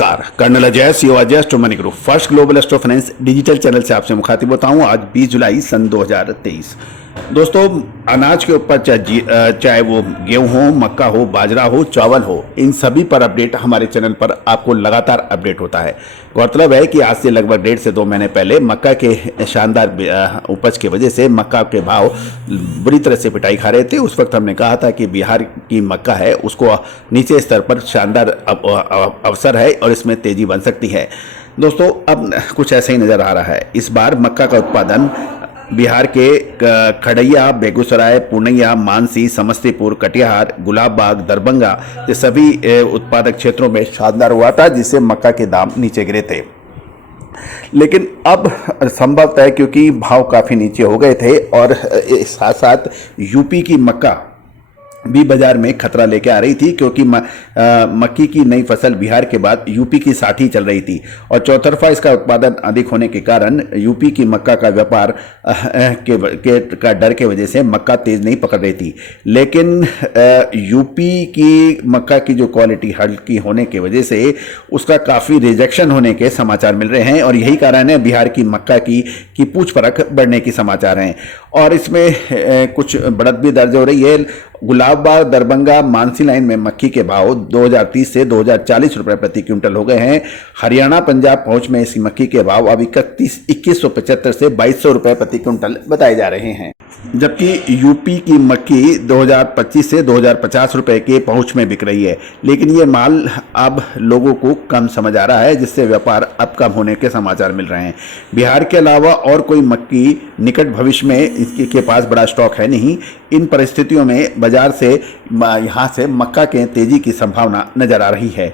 नमस्कार, colonel Ajay CO astro money group first global astro finance digital channel से आपसे मुखातिब होता हूं। आज 20 जुलाई सन 2023। दोस्तों, अनाज के ऊपर चाहे वो गेहूं हो, मक्का हो, बाजरा हो, चावल हो, इन सभी पर अपडेट हमारे चैनल पर आपको लगातार अपडेट होता है। गौरतलब है कि आज से लगभग 1.5 से 2 महीने पहले मक्का के शानदार उपज की वजह से मक्का के भाव बुरी तरह से पिटाई खा रहे थे। उस वक्त हमने कहा था कि बिहार की मक्का है उसको नीचे स्तर पर शानदार अवसर है और इसमें तेजी बन सकती है। दोस्तों, अब कुछ ऐसा ही नज़र आ रहा है। इस बार मक्का का उत्पादन बिहार के खड़ैया, बेगूसराय, पूर्णिया, मानसी, समस्तीपुर, कटिहार, गुलाबबाग, दरभंगा ये सभी उत्पादक क्षेत्रों में शानदार हुआ था, जिससे मक्का के दाम नीचे गिरे थे। लेकिन अब संभवतः है क्योंकि भाव काफ़ी नीचे हो गए थे और साथ साथ यूपी की मक्का भी बाजार में खतरा लेके आ रही थी, क्योंकि मक्की की नई फसल बिहार के बाद यूपी की साथ चल रही थी और चौतरफा इसका उत्पादन अधिक होने के कारण यूपी की मक्का का व्यापार का डर के वजह से मक्का तेज नहीं पकड़ रही थी। लेकिन यूपी की मक्का की जो क्वालिटी हल्की होने की वजह से उसका काफ़ी रिजेक्शन होने के समाचार मिल रहे हैं और यही कारण है बिहार की मक्का की पूछ परख बढ़ने की समाचार हैं और इसमें कुछ बढ़त भी दर्ज हो रही है। गुलाबबाग, दरभंगा, मानसी लाइन में मक्की के भाव 2030 से 2040 रुपए प्रति क्विंटल हो गए हैं। हरियाणा, पंजाब पहुंच में इसी मक्की के भाव अब 2175 से 2200 रुपए प्रति क्विंटल बताए जा रहे हैं, जबकि यूपी की मक्की 2025 से 2050 रुपए के पहुंच में बिक रही है। लेकिन ये माल अब लोगों को कम समझ आ रहा है, जिससे व्यापार अब कम होने के समाचार मिल रहे हैं। बिहार के अलावा और कोई मक्की निकट भविष्य में इसके पास बड़ा स्टॉक है नहीं। इन परिस्थितियों में बाजार से यहाँ से मक्का के तेजी की संभावना नजर आ रही है।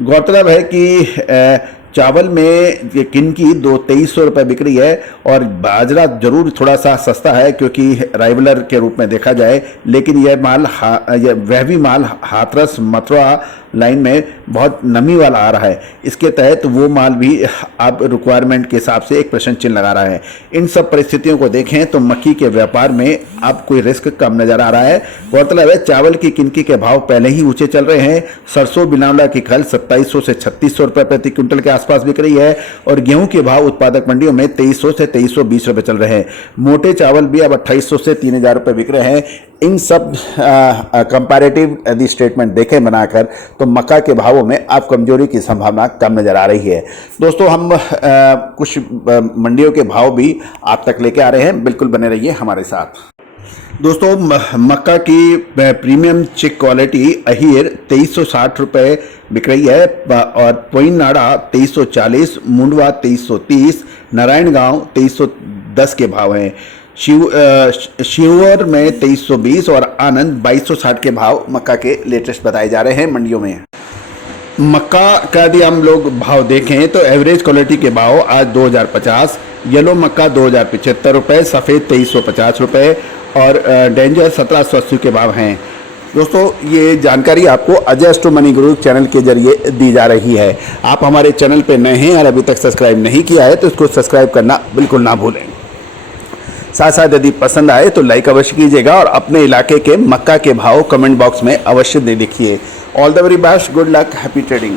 गौरतलब है कि चावल में किनकी 2300 रुपये बिक रही है और बाजरा जरूर थोड़ा सा सस्ता है क्योंकि राइवलर के रूप में देखा जाए, लेकिन वह भी माल हाथरस, मथुरा लाइन में बहुत नमी वाला आ रहा है। इसके तहत वो माल भी अब रिक्वायरमेंट के हिसाब से एक प्रश्न चिन्ह लगा रहा है। इन सब परिस्थितियों को देखें तो मक्की के व्यापार में अब कोई रिस्क कम नजर आ रहा है। गौरतलब है चावल की किनकी के भाव पहले ही ऊंचे चल रहे हैं। सरसों, बिनौला की खल 2700 से 3600 रुपये प्रति क्विंटल के आसपास बिक रही है और गेहूं के भाव उत्पादक मंडियों में 2300 से 2320 रुपये चल रहे हैं। मोटे चावल भी अब 2800 से 3000 रुपये बिक रहे हैं। इन सब कंपैरेटिव यदि स्टेटमेंट देखें बनाकर तो मक्का के भावों में अब कमजोरी की संभावना कम नजर आ रही है। दोस्तों, हम कुछ मंडियों के भाव भी आप तक लेके आ रहे हैं, बिल्कुल बने रहिए हमारे साथ। दोस्तों, मक्का की प्रीमियम चिक क्वालिटी अहीर 2360 रुपये बिक रही है और पोइनाड़ा 2340, मुंडवा 2330, नारायणगांव 2310 के भाव हैं। शिवहर में 2320 और आनंद 2260 के भाव मक्का के लेटेस्ट बताए जा रहे हैं मंडियों में। मक्का का यदि हम लोग भाव देखें तो एवरेज क्वालिटी के भाव आज 2050, येलो मक्का 2075 रुपये, सफ़ेद 2350 रुपये और डेंजर 1780 के भाव हैं। दोस्तों, ये जानकारी आपको Ajay astro money group channel के जरिए दी जा रही है। आप हमारे चैनल पे नए हैं और अभी तक सब्सक्राइब नहीं किया है तो इसको सब्सक्राइब करना बिल्कुल ना भूलें। साथ साथ यदि पसंद आए तो लाइक अवश्य कीजिएगा और अपने इलाके के मक्का के भाव कमेंट बॉक्स में अवश्य दे लिखिए। All the very best, good luck, happy trading.